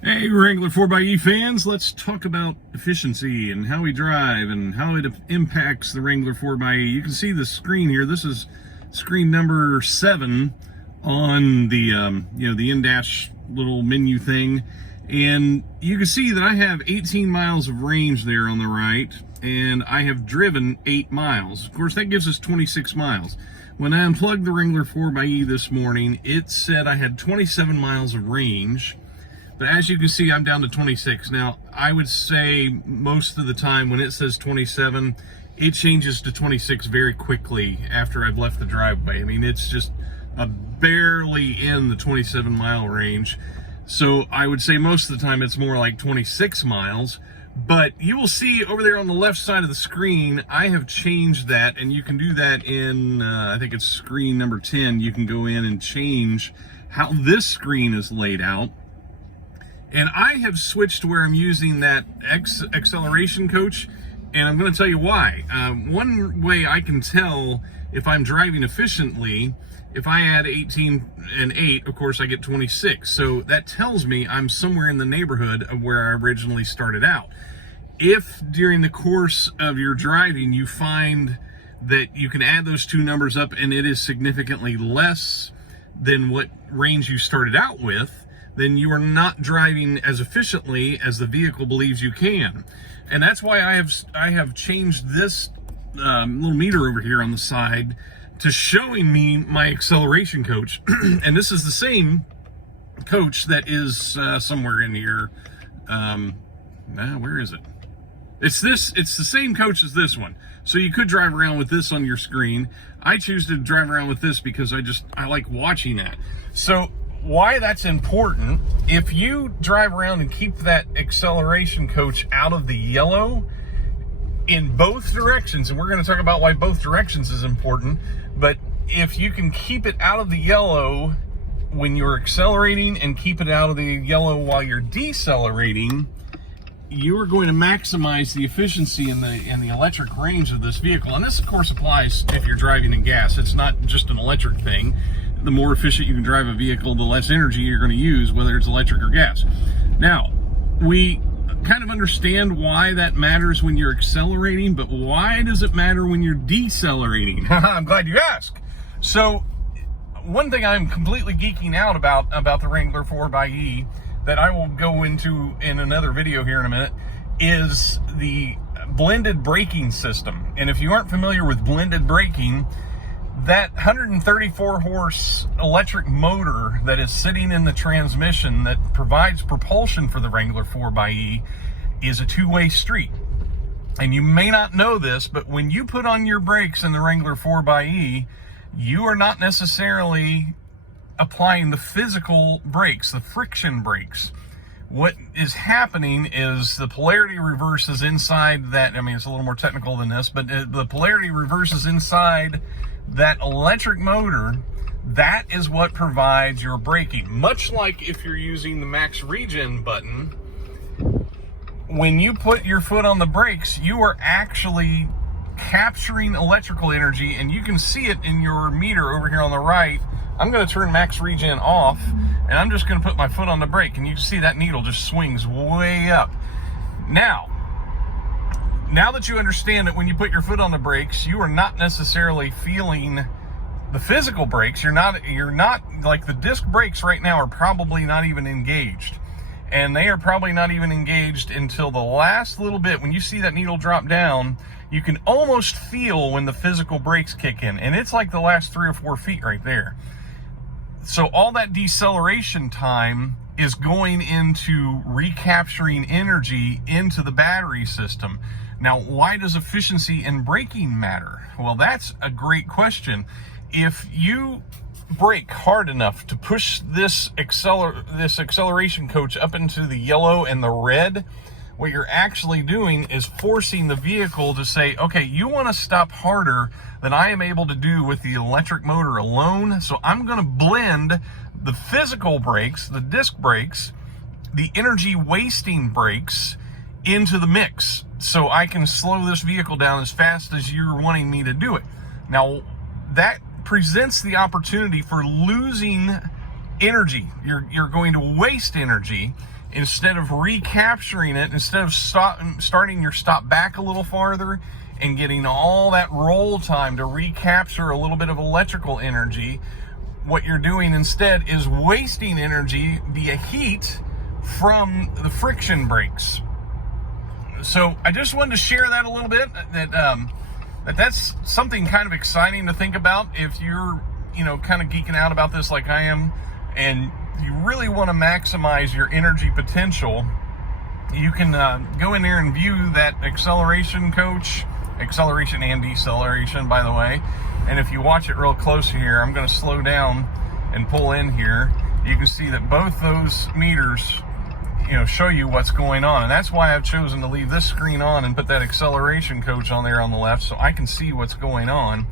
Hey, Wrangler 4xe fans, let's talk about efficiency and how we drive and how it impacts the Wrangler 4xe. You can see the screen here. This is screen number 7 on the the in-dash little menu thing. And you can see that I have 18 miles of range there on the right, and I have driven 8 miles. Of course, that gives us 26 miles. When I unplugged the Wrangler 4xe this morning, it said I had 27 miles of range. But as you can see, I'm down to 26. Now, I would say most of the time when it says 27, it changes to 26 very quickly after I've left the driveway. I mean, it's just barely in the 27 mile range. So I would say most of the time it's more like 26 miles. But you will see over there on the left side of the screen, I have changed that, and you can do that in, I think it's screen number 10. You can go in and change how this screen is laid out. And I have switched to where I'm using that acceleration coach, and I'm going to tell you why. One way I can tell if I'm driving efficiently, if I add 18 and 8, of course I get 26. So that tells me I'm somewhere in the neighborhood of where I originally started out. If during the course of your driving you find that you can add those two numbers up and it is significantly less than what range you started out with, then you are not driving as efficiently as the vehicle believes you can. And that's why I have changed this little meter over here on the side to showing me my acceleration coach. And this is the same coach that is somewhere in here. Where is it? It's the same coach as this one. So you could drive around with this on your screen. I choose to drive around with this because I like watching that. So why that's important, if you drive around and keep that acceleration coach out of the yellow in both directions, and we're going to talk about why both directions is important, but if you can keep it out of the yellow when you're accelerating and keep it out of the yellow while you're decelerating, you are going to maximize the efficiency and the electric range of this vehicle. And this, of course, applies if you're driving in gas. It's not just an electric thing. The more efficient you can drive a vehicle, the less energy you're going to use, whether it's electric or gas. Now, we kind of understand why that matters when you're accelerating, but why does it matter when you're decelerating? I'm glad you asked. So, one thing I'm completely geeking out about the Wrangler 4xe that I will go into in another video here in a minute is the blended braking system. And if you aren't familiar with blended braking, that 134 horse electric motor that is sitting in the transmission that provides propulsion for the Wrangler 4xe is a two-way street. And you may not know this, but when you put on your brakes in the Wrangler 4xe, you are not necessarily applying the physical brakes, the friction brakes. What is happening is the polarity reverse is inside that. I mean, it's a little more technical than this, but the polarity reverse is inside that electric motor. That is what provides your braking. Much like if you're using the max regen button, when you put your foot on the brakes, you are actually capturing electrical energy, and you can see it in your meter over here on the right. I'm going to turn max regen off, and I'm just going to put my foot on the brake, and you can see that needle just swings way up. Now that you understand that when you put your foot on the brakes, you are not necessarily feeling the physical brakes. You're not like the disc brakes right now are probably not even engaged. And they are probably not even engaged until the last little bit. When you see that needle drop down, you can almost feel when the physical brakes kick in. And it's like the last 3 or 4 feet right there. So all that deceleration time is going into recapturing energy into the battery system. Now, why does efficiency in braking matter? Well, that's a great question. If you brake hard enough to push this acceleration coach up into the yellow and the red, what you're actually doing is forcing the vehicle to say, okay, you want to stop harder than I am able to do with the electric motor alone, so I'm going to blend the physical brakes, the disc brakes, the energy wasting brakes into the mix, so I can slow this vehicle down as fast as you're wanting me to do it. Now, that presents the opportunity for losing energy. You're going to waste energy instead of recapturing it, instead of starting your stop back a little farther and getting all that roll time to recapture a little bit of electrical energy, what you're doing instead is wasting energy via heat from the friction brakes. So I just wanted to share that a little bit, that's something kind of exciting to think about if you're, kind of geeking out about this like I am, and you really want to maximize your energy potential. You can go in there and view that acceleration coach, acceleration and deceleration, by the way. And if you watch it real close here, I'm going to slow down and pull in here. You can see that both those meters, show you what's going on. And that's why I've chosen to leave this screen on and put that acceleration coach on there on the left so I can see what's going on.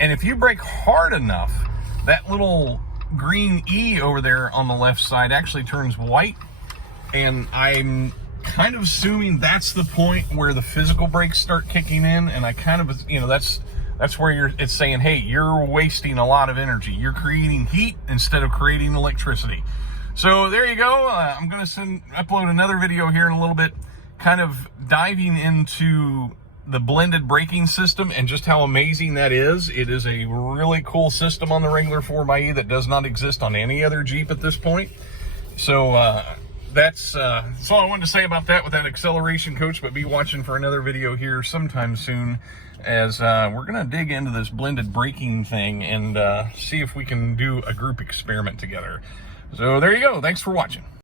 And if you brake hard enough, that little green E over there on the left side actually turns white. And I'm kind of assuming that's the point where the physical brakes start kicking in. And I kind of, that's where it's saying, hey, you're wasting a lot of energy. You're creating heat instead of creating electricity. So there you go. I'm going to upload another video here in a little bit, kind of diving into the blended braking system and just how amazing that is. It is a really cool system on the Wrangler 4xe that does not exist on any other Jeep at this point. So that's all I wanted to say about that with that acceleration coach, but be watching for another video here sometime soon as we're going to dig into this blended braking thing and see if we can do a group experiment together. So there you go. Thanks for watching.